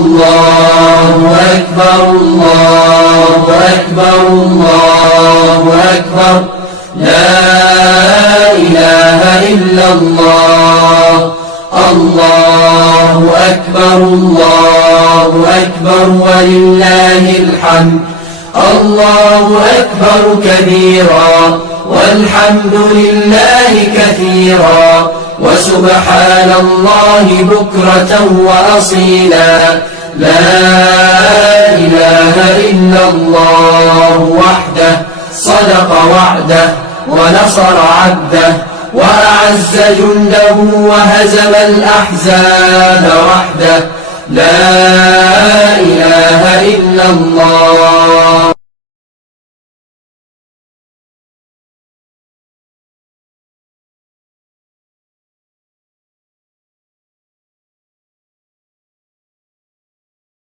الله أكبر الله أكبر الله أكبر لا إله إلا الله الله أكبر الله أكبر ولله الحمد الله أكبر كبيرا والحمد لله كثيرا وسبحان الله بكرة وأصيلا لا إله إلا الله وحده صدق وعده ونصر عبده وأعز جنده وهزم الأحزاب وحده لا إله إلا الله.